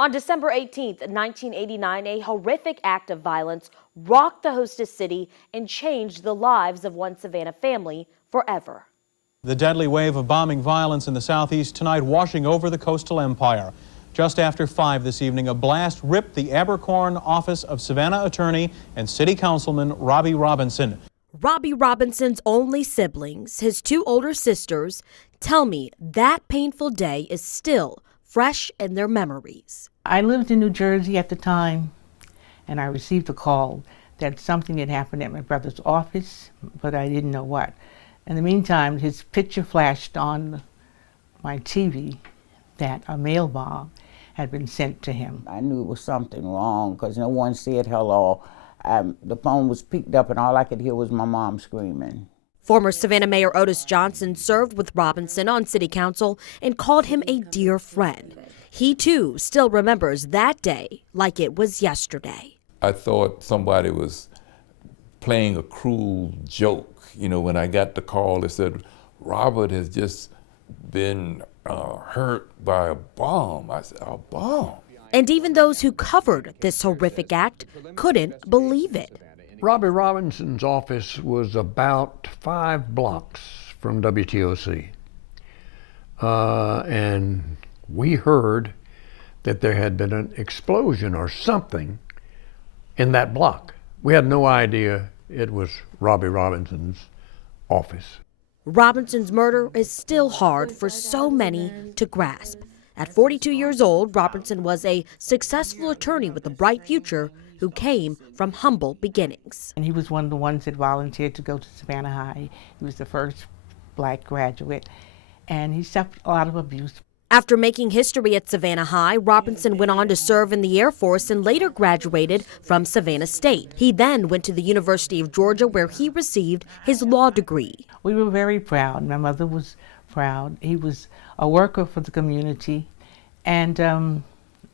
On December 18th, 1989, a horrific act of violence rocked the hostess city and changed the lives of one Savannah family forever. The deadly wave of bombing violence in the southeast tonight washing over the coastal empire. Just after 5 this evening, a blast ripped the Abercorn office of Savannah attorney and city councilman Robbie Robinson. Robbie Robinson's only siblings, his 2 older sisters, tell me that painful day is still fresh in their memories. I lived in New Jersey at the time, and I received a call that something had happened at my brother's office, but I didn't know what. In the meantime, his picture flashed on my TV that a mail bomb had been sent to him. I knew it was something wrong because no one said hello. The phone was picked up and all I could hear was my mom screaming. Former Savannah Mayor Otis Johnson served with Robinson on city council and called him a dear friend. He too still remembers that day like it was yesterday. I thought somebody was playing a cruel joke. You know, when I got the call, it said, Robert has just been hurt by a bomb. I said, a bomb? And even those who covered this horrific act couldn't believe it. Robbie Robinson's office was about 5 blocks from WTOC. And we heard that there had been an explosion or something in that block. We had no idea it was Robbie Robinson's office. Robinson's murder is still hard for so many to grasp. At 42 years old, Robinson was a successful attorney with a bright future who came from humble beginnings. And he was one of the ones that volunteered to go to Savannah High. He was the first black graduate, and he suffered a lot of abuse. After making history at Savannah High, Robinson went on to serve in the Air Force and later graduated from Savannah State. He then went to the University of Georgia, where he received his law degree. We were very proud. My mother was proud. He was a worker for the community, and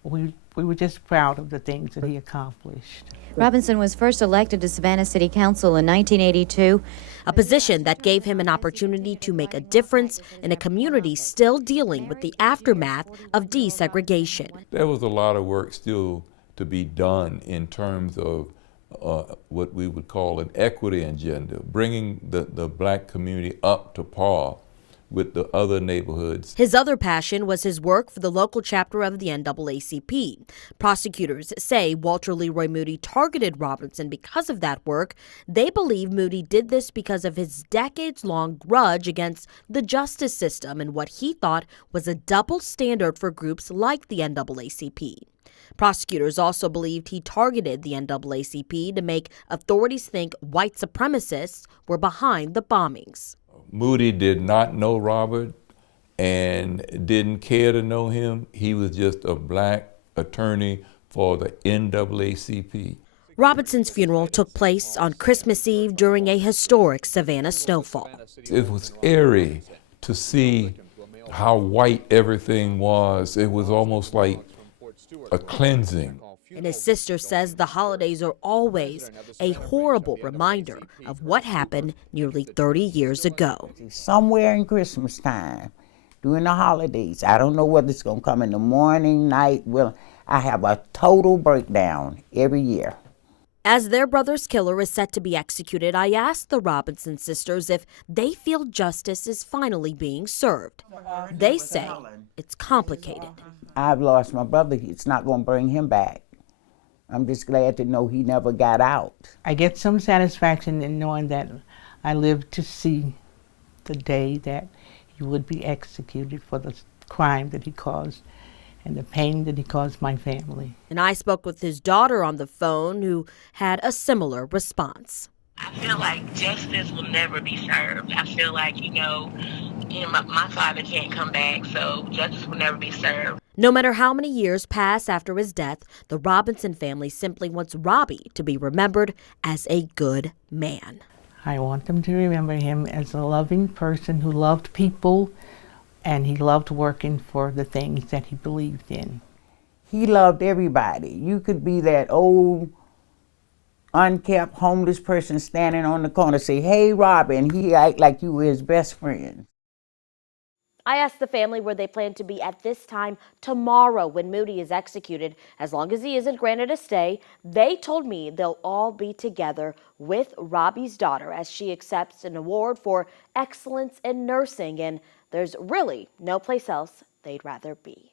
we were just proud of the things that he accomplished. Robinson was first elected to Savannah City Council in 1982. A position that gave him an opportunity to make a difference in a community still dealing with the aftermath of desegregation. There was a lot of work still to be done in terms of what we would call an equity agenda, bringing the black community up to par with the other neighborhoods. His other passion was his work for the local chapter of the NAACP. Prosecutors say Walter Leroy Moody targeted Robinson because of that work. They believe Moody did this because of his decades-long grudge against the justice system and what he thought was a double standard for groups like the NAACP. Prosecutors also believed he targeted the NAACP to make authorities think white supremacists were behind the bombings. Moody did not know Robert and didn't care to know him. He was just a black attorney for the NAACP. Robinson's funeral took place on Christmas Eve during a historic Savannah snowfall. It was eerie to see how white everything was. It was almost like a cleansing. And his sister says the holidays are always a horrible reminder of what happened nearly 30 years ago. Somewhere in Christmas time, during the holidays, I don't know whether it's going to come in the morning, night. Well, I have a total breakdown every year. As their brother's killer is set to be executed, I asked the Robinson sisters if they feel justice is finally being served. They say it's complicated. I've lost my brother. It's not going to bring him back. I'm just glad to know he never got out. I get some satisfaction in knowing that I lived to see the day that he would be executed for the crime that he caused and the pain that he caused my family. And I spoke with his daughter on the phone, who had a similar response. I feel like justice will never be served. I feel like, my father can't come back, so justice will never be served. No matter how many years pass after his death, the Robinson family simply wants Robbie to be remembered as a good man. I want them to remember him as a loving person who loved people, and he loved working for the things that he believed in. He loved everybody. You could be that old, unkept, homeless person standing on the corner, say, "Hey, Robbie," and he act like you were his best friend. I asked the family where they plan to be at this time tomorrow when Moody is executed. As long as he isn't granted a stay, they told me they'll all be together with Robbie's daughter as she accepts an award for excellence in nursing, and there's really no place else they'd rather be.